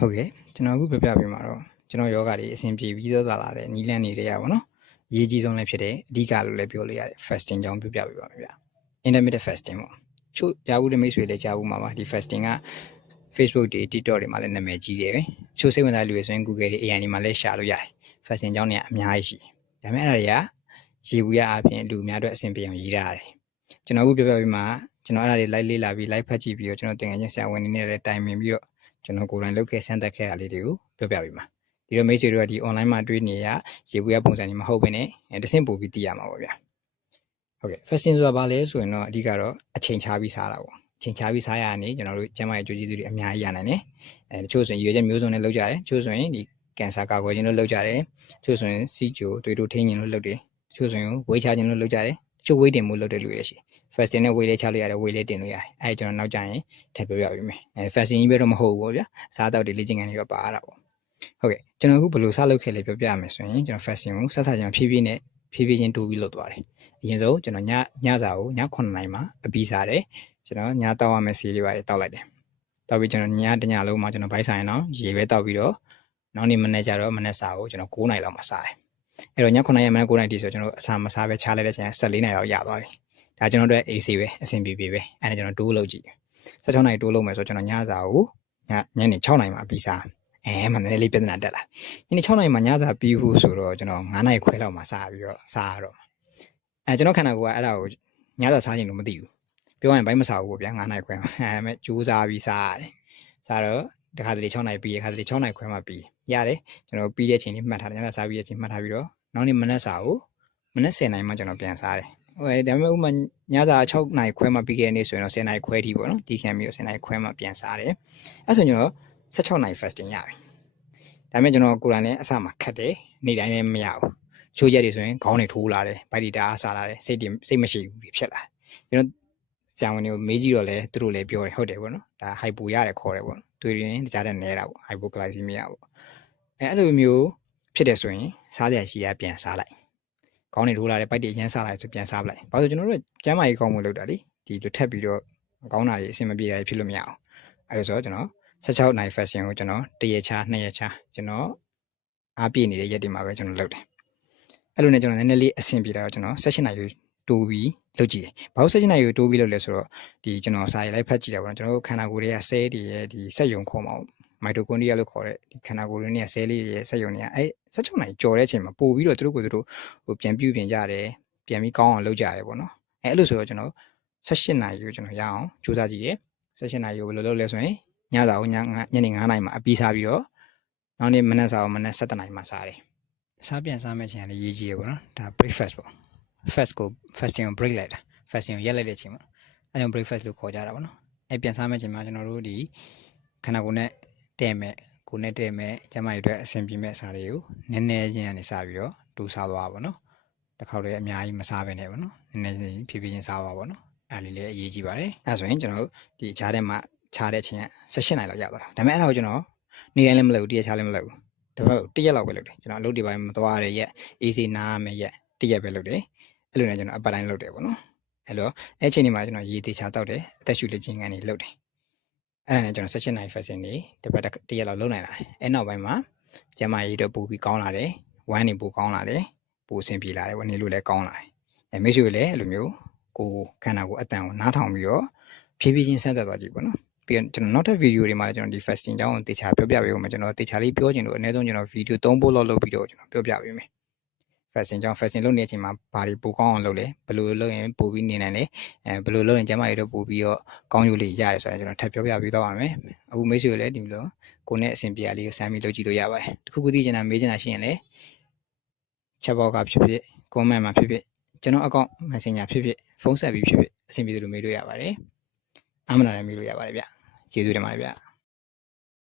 ဟုတ်ကဲ့ကျွန်တော်အခုပြပြပေးမှာတော့ကျွန်တော်ယောဂတွေအဆင်ပြေပြီးတော့လာတဲ့နီးလန်းနေတဲ့ရပါတော့အရေးကြီးဆုံးလည်းဖြစ်တဲ့အဓိကလို့လည်းပြောလို့ရတယ် fasting ကြောင်းပြပြပေးပါမယ်ဗျ intermittent fasting ပေါ့ချို့ကြားဦးတဲ့မိတ်ဆွေလည်းကြားဦးမှာပါဒီ fasting က Facebook တွေ TikTok တွေမှာလည်းနာမည်ကြီးတယ်ချို့စိတ်ဝင်စားလူတွေဆိုရင် Google တွေ AI တွေမှာလည်းရှာလို့ရတယ် fasting ကြောင်းတွေကအများကြီးရှိတယ်ဒါပေမဲ့အဲ့ဒါတွေကရေဘူးရအပြင်လူများအတွက်အဆင်ပြေအောင်ရေးထားတယ်ကျွန်တော်အခုပြပြပေးမှာကျွန်တော်အဲ့ဒါတွေ live လေးလာပြီး live ဖတ်ကြည့်ပြီးတော့ကျွန်တော်သင်ငယ်ချင်းဆရာဝန်တွေနဲ့လည်းတိုင်ပင်ပြီးတော့ကျွန်တော်ကိုယ်တိုင်လုပ်ခဲ့စမ်းသပ်ခဲ့တာလေးတွေကိုပြောပြပေးမှာဒီလိုမိတ်ဆွေတို့ကဒီ online မှာတွေ့နေရရေဘူးရပုံစံတွေမဟုတ်ဘဲနဲ့တဆင့်ပို့ပြီးသိရမှာပေါ့ဗျာဟုတ်ကဲ့ fasting ဆိုတာဘာလဲဆိုရင်တော့အဓိကတော့အချိန်ချပြီးစားတာပေါ့အချိန်ချပြီးစားရတာကျွန်တော်တို့ကျန်းမာရေးကြိုးကျေးဇူးတွေအများကြီးရနိုင်တယ်တချို့ဆိုရင်ရွေးချက်မျိုးစုံနဲ့လုပ်ကြတယ်တချို့ဆိုရင်ဒီကင်ဆာကာကွယ်ခြင်းလို့လုပ်ကြတယ်တချို့ဆိုရင်စီးကြိုတွေးတို့ထိန်းခြင်းလို့လုပ်တယ်တချို့ဆိုရင်ဝေးချခြင်းလို့လုပ်ကြတယ်တချို့ဝေးတင်မှုလုပ်တဲ့လူတွေရှိfasting နဲ့ weight လေးချလို့ရတယ် weight လေးတင်လို့ရတယ်အဲကျွန်တော်နောက်ကျရင်ထပ်ပြောပြပေးမယ်fasting ကြီးပဲတော့မဟုတ်ဘူးပေါ့ဗျာစားတော့ဒီလေ့ကျင့်ခန်းတွေတော့ပါရတာပေါ့ဟုတ်ကဲ့ကျွန်တော်အခုဘယ်လိုစလုပ်ခဲ့လဲပြောပြရမယ်ဆိုရင်ကျွန်တော် fasting ကိုစချင်းဖြည်းဖြည်းချင်းတိုးပြီးလုပ်သွားတယ်အရင်ဆုံးကျွန်တော်ညစာကိုည9နာရီမှာအပြီးစားတယ်ကျွန်တော်ညတောက်ရမယ့်စီးလေးပါတောက်လိုက်တယ်တောက်ပြီးကျွန်တော်ညတညလုံးမှာကျွန်တော်ဘိုက်ဆိုင်အောင်ရေပဲတောက်ပြီးတော့နောက်နေ့မနေ့ကျတော့မနေ့စာကိုကျွန်တော်9နာရီလောက်မှာစားတယ်အဲ့တော့ည9နာရီမနေ့9နာရီတိဆိုကျွန်တော်အစာမစားပဲချလိုက်တဲ့ချိန်14နာရီလောက်ရသွားပြီဒါကျွန်တော်တို့ AC ပဲအဆင်ပြေပဲအဲ့ဒါကျွန်တော်တိုးလုပ်ကြည့်16နာရီတိုးလုပ်မယ်ဆိုကျွန်တော်ညစာကိုညနေ6နာရီမှာပြီးစားမှနည်းနည်းလေးပြဿနာတက်လာညနေ6နာရီမှာညစာပြီးဖို့ဆိုတော့ကျွန်တော်9နာရီခွဲလောက်မှာစားပြီးတော့စားရတော့ကျွန်တော်ခန္ဓာကိုယ်ကအဲ့ဒါကိုညစာစားခြင်းလို့မသိဘူးပြောရင်ဘိုင်းမစားဘူးပေါ့ဗျာ9နာရီခွဲမှာအဲ့မဲ့ကြိုးစားပြီးစားရတယ်စားတော့တခါတလေ6နာရီပြီးရခါတလေ6နာရီခွဲမှာပြီးရတယ်ကျွန်တော်ပြီးတဲ့အချိန်လေးမှတ်ထားတယ်ညစာစားပြီးတဲ့အချိန်မှတ်ထားပြီးတော့နောက်နေ့မနက်စာကိုမနက်10နာရီမှကျွန်တော်ပြန်စားတယ်ဟုတ်ကဲ့ဒါပေမဲ့ဥမာညစာ6နာရီခွဲမှပြီးခဲ့တဲ့နေ့ဆိုရင်တော့10နာရီခွဲထိပေါ့နော်တီးခံပြီးတော့10နာရီခွဲမှပြန်စားတယ်အဲ့ဆိုကျွန်တော်16နာရီ fasting ရပြီဒါပေမဲ့ကျွန်တော်ကိုယ်တိုင်လည်းအစမှာခက်တယ်နေ့တိုင်းလည်းမရဘူးချိုးချက်တွေဆိုရင်ခေါင်းတွေထိုးလာတယ်ဗိုက်တွေတအားစားလာတယ်စိတ်မရှိဘူးဖြစ်လာကျွန်တော်ဆရာဝန်တွေကိုမေးကြည့်တော့လဲသူတို့လည်းပြောတယ်ဟုတ်တယ်ပေါ့နော်ဒါဟိုက်ပိုရတယ်ခေါ်တယ်ပေါ့နော်တွေ့ရင်တခြားတဲ့နဲတာပေါ့ဟိုက်ပိုဂလိုက်စီမီယာပေါ့အဲ့လိုမျိုးဖြစ်တယ်ဆိုရင်စားစရာရှိရပြန်စားလိုက်ခေါင်းတွေထိုးလာတယ်ဗိုက်တွေရမ်းစားလာတယ်ဆိုပြန်စားပလိုက်ဘာလို့ကျွန်တော်တို့ကျမ်းမာရေးကောင်းမှုလုပ်တာလေဒီလိုထက်ပြီးတော့ကောင်းတာတွေအဆင်မပြေတာတွေဖြစ်လို့မရအောင်အဲ့လိုဆိုတော့ကျွန်တော်16နိုင် fashion ကိုကျွန်တော်1ရက်ချ2ရက်ချကျွန်တော်အားပြည့်နေတဲ့ရက်တွေမှာပဲကျွန်တော်လုပ်တယ်အဲ့လိုနဲ့ကျွန်တော်နည်းနည်းလေးအဆင်ပြေတာတော့ကျွန်တော်16နိုင်တိုးပြီးလုပ်ကြည့်တယ်ဘာလို့16နိုင်တိုးပြီးလုပ်လဲဆိုတော့ဒီကျွန်တော်စာရေးလိုက်ဖတ်ကြည့်တာပေါ့နော်ကျွန်တော်တို့ခန္ဓာကိုယ်တွေကဆဲတွေရဲ့ဒီစက်ယုံခေါ်မှာမိုက်တိုကွန်ဒရီယာလို့ခေါ်တဲ့ဒီခန္ဓာကိုယ်တွေနဲ့ဆဲလေးတွေရဲ့စက်ယုံတွေကအဲ16နိုင်ကြော်တဲ့အချိန်မှာပို့ပြီးတော့သူတို့ဟိုပြန်ပြုပြင်ကြတယ်ပြန်ပြီးကောင်းအောင်လုပ်ကြတယ်ပေါ့နော်အဲ့လိုဆိုတော့ကျွန်တော်16နိုင်ကိုကျွန်တော်ရအောင်စူးစမ်းကြည့်တယ်16နိုင်ကိုဘယ်လိုလုပ်လဲဆိုရင်ညစာကိုညနေ9နိုင်မှာအပြီးစားပြီးတော့နောက်နေ့မနက်စာကိုမနက်7နိုင်မှာစားတယ်စားပြန်စားမယ့်ချိန်ကလည်းရေးကြည့်ရပေါ့နော်ဒါ breakfast ပေါ့ fasting ကို break လိုက်တာ fasting ကိုရက်လိုက်တဲ့အချိန်မှာအဲကြောင့် breakfast လို့ခေါ်ကြတာပေါ့နော်အဲပြန်စားမယ့်ချိန်မှာကျွန်တော်တို့ဒီခန္ဓာကိုယ်နဲ့တဲ့မဲ့ကိုယ်နဲ့တဲ့မဲ့ကျမရဲ့အတွက်အဆင်ပြေမဲ့အစာတွေကိုနည်းနည်းချင်းကနေစားပြီးတော့တူစားသွားပါတော့တစ်ခေါက်တည်းအများကြီးမစားဘဲနဲ့ပေါ့နော်နည်းနည်းချင်းဖြည်းဖြည်းချင်းစားသွားပါတော့အဲ့လေးလည်းအရေးကြီးပါတယ်အဲဆိုရင်ကျွန်တော်တို့ဒီကြားထဲမှာခြားတဲ့အချိန်က16နိုင်လောက်ရသွားဒါပေမဲ့အဲ့ဒါကိုကျွန်တော်နေ့တိုင်းလည်းမလုပ်ဘူးတရက်ခြားလည်းမလုပ်ဘူးဒါပေမဲ့တရက်လောက်ပဲလုပ်တယ်ကျွန်တော်အလုပ်တွေပိုင်းမသွားရရက် AC နားမယ်ရက်တရက်ပဲလုပ်တယ်အဲ့လိုနဲ့ကျွန်တော်အပတ်တိုင်းလုပ်တယ်ပေါ့နော်အဲ့လိုအဲ့ချိန်ဒီမှာကျွန်တော်ရေသေးချာတောက်တယ်အသက်ရှူလေ့ကျင့်ခန်းတွေလုပ်တယ်အဲ့ဒါနဲ့ကျွန်တော်16နိုင် fashion တွေတစ်ပတ်တရက်လောက်လုပ်နိုင်လာတယ်အဲ့နောက်ပိုင်းမှာကျမရေးတော့ပို့ပြီးကောင်းလာတယ်ဝမ်းနေပို့ကောင်းလာတယ်ပို့အဆင်ပြေလာတယ်ဝင်နေလို့လည်းကောင်းလာတယ်အဲ့မိတ်ဆွေလည်းအဲ့လိုမျိုးကိုခန္ဓာကိုယ်အတန်ကိုနားထောင်ပြီးတော့ဖြည်းဖြည်းချင်းဆက်သက်သွားကြည့်ပေါ့နော်ပြီးတော့ကျွန်တော်နောက်ထပ်ဗီဒီယိုတွေမှာလည်းကျွန်တော်ဒီ fasting အကြောင်းကိုတေချာပြောပြပေးဦးမယ်ကျွန်တော်တေချာလေးပြောချင်လို့အနည်းဆုံးကျွန်တော်ဗီဒီယို3ပို့လောက်လုပ်ပြီးတော့ကျွန်တော်ပြောပြပေးမယ်fasting ကြောင့် fasting လုပ်နေတဲ့အချိန်မှာဘာတွေပိုကောင်းအောင်လုပ်လဲဘယ်လိုလုပ်ရင်ပိုပြီးနေနိုင်လဲဘယ်လိုလုပ်ရင်ကျမတွေတော့ပိုပြီးတော့ကောင်းကျိုးလေးရတယ်ဆိုရင်ကျွန်တော်ထပ်ပြောပြပေးတော့ပါမယ်အခုမိတ်ဆွေလည်းဒီလိုကိုနဲ့အဆင်ပြေရလေးကိုစမ်းပြီးလုပ်ကြည့်လို့ရပါတယ်တခုခုသိချင်တာမေးချင်တာရှိရင်လည်း chat box ကဖြစ်ဖြစ် comment မှာဖြစ်ဖြစ်ကျွန်တော်အကောင့် messenger ဖြစ်ဖြစ်ဖုန်းဆက်ပြီးဖြစ်ဖြစ်အဆင်ပြေတယ်လို့မေးလို့ရပါတယ်အားမနာလည်းမေးလို့ရပါတယ်ဗျကျေးဇူးတင်ပါတယ်ဗျ